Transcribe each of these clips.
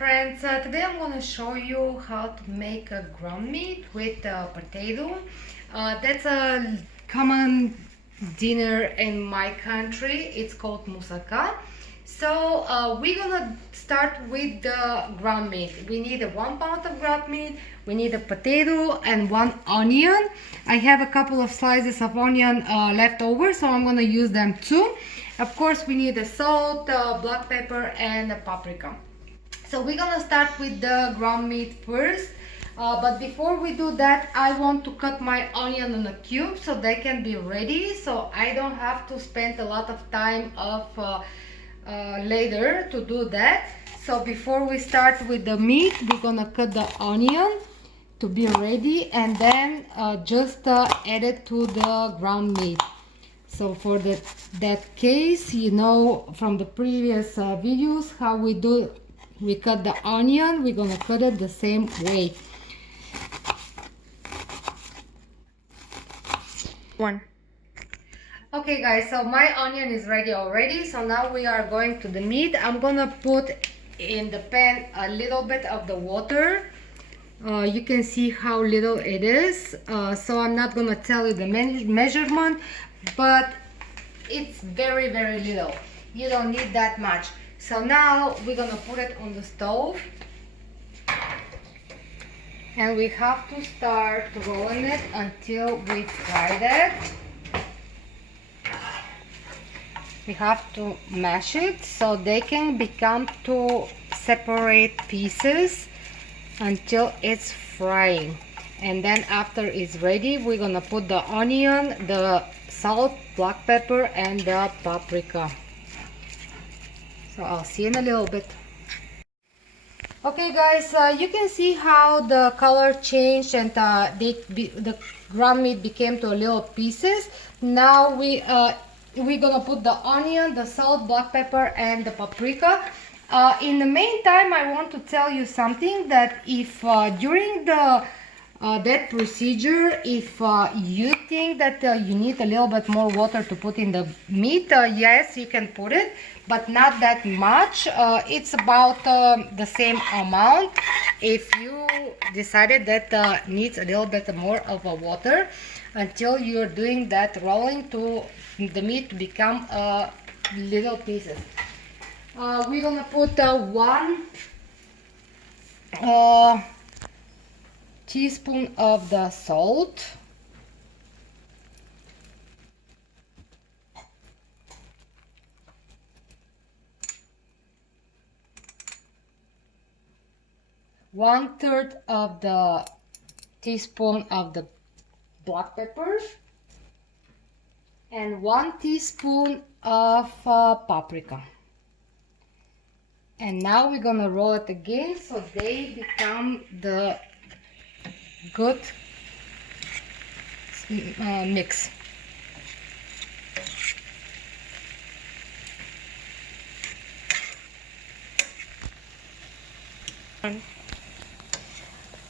friends, today I'm going to show you how to make a ground meat with potato. That's a common dinner in my country. It's called Musaka. So we're gonna start with the ground meat. We need 1 pound of ground meat, we need a potato and 1 onion. I have a couple of slices of onion left over, so I'm gonna use them too. Of course, we need the salt, black pepper and the paprika. So we're gonna start with the ground meat first. But before we do that, I want to cut my onion in a cube so they can be ready, so I don't have to spend a lot of time later to do that. So before we start with the meat, we're gonna cut the onion to be ready, and then just add it to the ground meat. So for that case, you know from the previous videos how we cut the onion. We're gonna cut it the same way. Okay guys, so my onion is ready already. So now we are going to the meat. I'm gonna put in the pan a little bit of the water. You can see how little it is. So I'm not gonna tell you the measurement, but it's very little. You don't need that much. So now we're gonna put it on the stove, and we have to start rolling it until we fry it. We have to mash it so they can become 2 separate pieces until it's frying. And then after it's ready, we're gonna put the onion, the salt, black pepper and the paprika. So I'll see you in a little bit. Okay guys, you can see how the color changed and the ground meat became to a little pieces. Now we're gonna put the onion, the salt, black pepper and the paprika. In the meantime, I want to tell you something, that if during the that procedure, if you think that you need a little bit more water to put in the meat, yes, you can put it, but not that much. It's about the same amount. If you decided that needs a little bit more of a water, until you're doing that rolling to the meat to become little pieces. We're gonna put 1 teaspoon of the salt, one-third of the teaspoon of the black pepper, and 1 teaspoon of paprika. And now we're gonna roll it again so they become the good mix.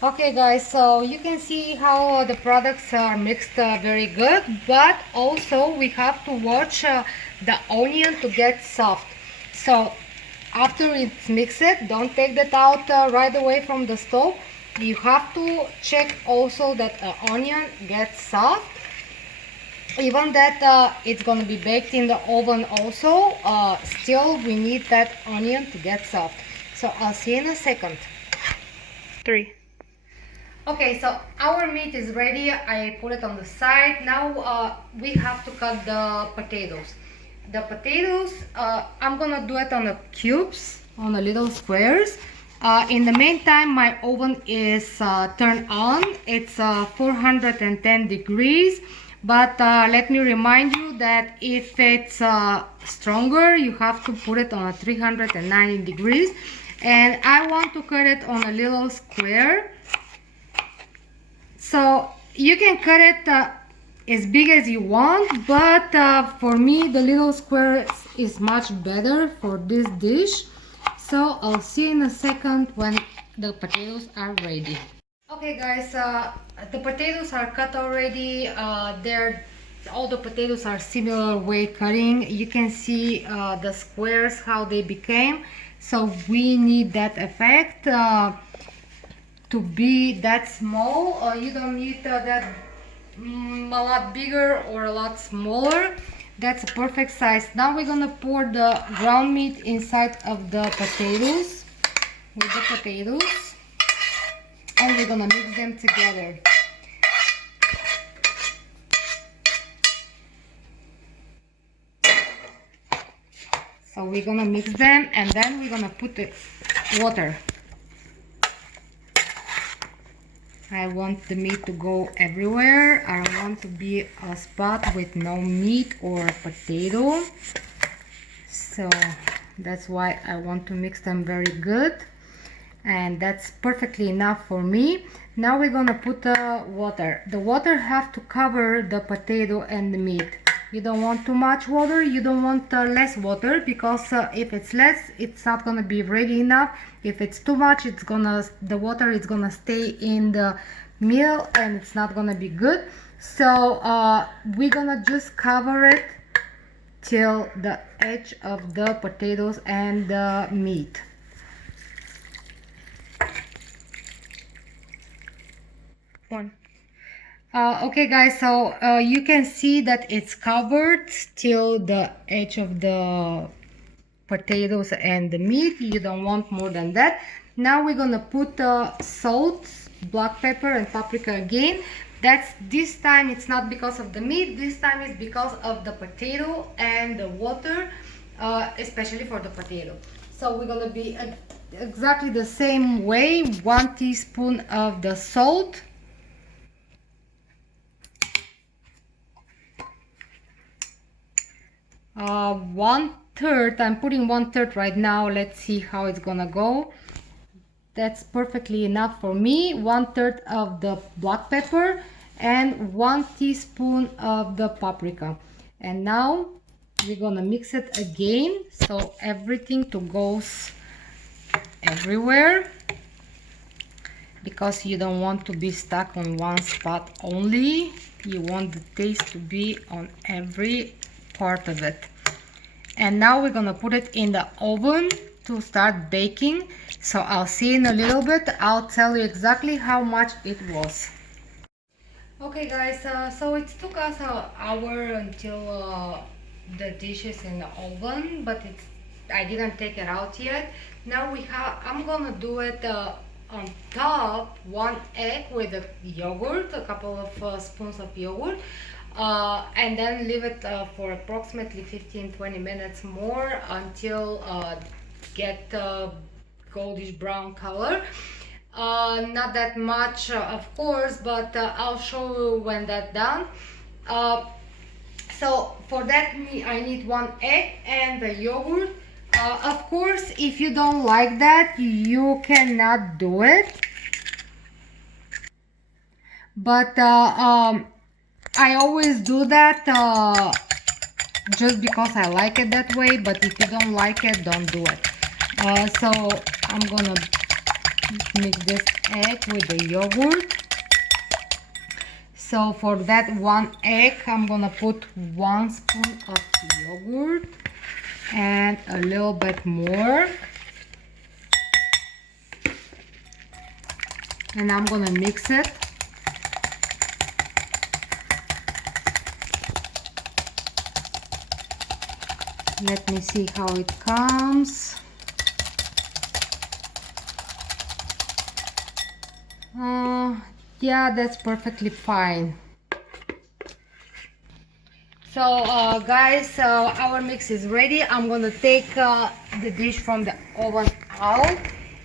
Okay guys, so you can see how the products are mixed very good, but also we have to watch the onion to get soft. So after it's mixed, don't take that out right away from the stove. You have to check also that the onion gets soft. Even that it's going to be baked in the oven also, still we need that onion to get soft. So I'll see you in a second. 3. Okay, so our meat is ready. I put it on the side. Now we have to cut the potatoes. The potatoes, I'm gonna do it on the cubes, on the little squares. In the meantime, my oven is turned on. It's 410 degrees. But let me remind you that if it's stronger, you have to put it on a 390 degrees. And I want to cut it on a little square. So you can cut it as big as you want, but for me the little square is much better for this dish. So I'll see you in a second when the potatoes are ready. Okay guys, the potatoes are cut already. All the potatoes are similar way cutting. You can see the squares how they became. So we need that effect to be that small. You don't need that a lot bigger or a lot smaller. That's a perfect size. Now we're gonna pour the ground meat inside of the potatoes with the potatoes, and we're gonna mix them together. So we're gonna mix them, and then we're gonna put the water. I want the meat to go everywhere. I don't want to be a spot with no meat or potato. So that's why I want to mix them very good. And that's perfectly enough for me. Now we're gonna put the water. The water have to cover the potato and the meat. You don't want too much water, you don't want less water, because if it's less, it's not gonna be ready enough. If it's too much, the water is gonna stay in the meal and it's not gonna be good. So we're gonna just cover it till the edge of the potatoes and the meat. One. Okay guys, so you can see that it's covered till the edge of the potatoes and the meat. You don't want more than that. Now we're gonna put salt, black pepper and paprika again. This time it's not because of the meat, this time it's because of the potato and the water, especially for the potato. So we're gonna be exactly the same way. 1 teaspoon of the salt, 1/3. I'm putting 1/3 right now. Let's see how it's gonna go. That's perfectly enough for me. 1/3 of the black pepper and 1 teaspoon of the paprika. And now we're gonna mix it again, so everything to goes everywhere, because you don't want to be stuck on one spot only. You want the taste to be on every part of it. And now we're gonna put it in the oven to start baking. So I'll see in a little bit. I'll tell you exactly how much it was. Okay guys, so it took us an hour until the dish is in the oven, but I didn't take it out yet. Now I'm gonna do it on top, 1 egg with a yogurt, a couple of spoons of yogurt, and then leave it for approximately 15-20 minutes more until get goldish brown color. Not that much, of course, but I'll show you when that's done. So for that I need 1 egg and the yogurt. Of course, if you don't like that, you cannot do it. But I always do that just because I like it that way. But if you don't like it, don't do it. So I'm gonna mix this egg with the yogurt. So for that 1 egg, I'm gonna put 1 spoon of yogurt and a little bit more. And I'm gonna mix it. Let me see how it comes. Yeah, that's perfectly fine. So guys, our mix is ready. I'm gonna take the dish from the oven out.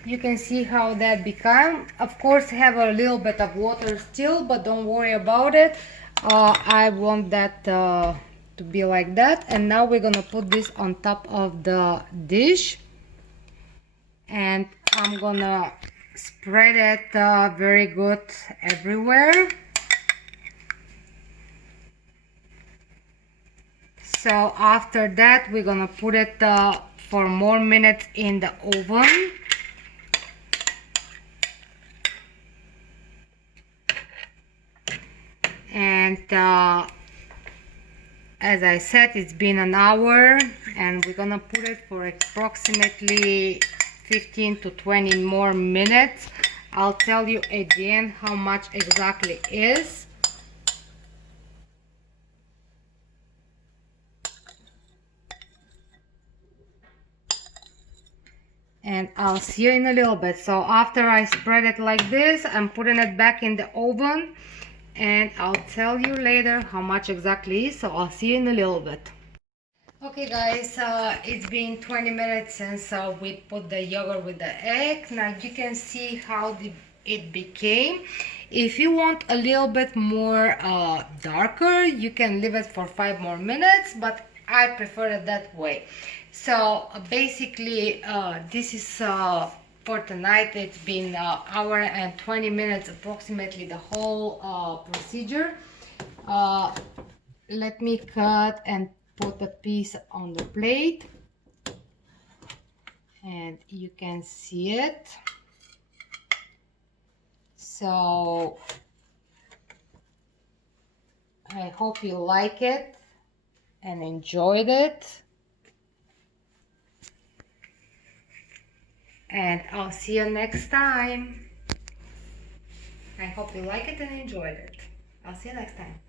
You can see how that become. Of course, have a little bit of water still, but don't worry about it. I want that to be like that. And now we're gonna put this on top of the dish, and I'm gonna spread it very good everywhere. So after that, we're gonna put it for more minutes in the oven. And As I said, it's been an hour and we're gonna put it for approximately 15 to 20 more minutes. I'll tell you again how much exactly is. And I'll see you in a little bit. So after I spread it like this, I'm putting it back in the oven and I'll tell you later how much exactly is. So I'll see you in a little bit. Okay guys, it's been 20 minutes since we put the yogurt with the egg. Now you can see how it became. If you want a little bit more darker, you can leave it for 5 more minutes, but I prefer it that way. So basically this is for tonight. It's been hour and 20 minutes approximately, the whole procedure. Let me cut and put a piece on the plate and you can see it. So I hope you like it and enjoyed it, and I'll see you next time. I hope you like it and enjoyed it. I'll see you next time.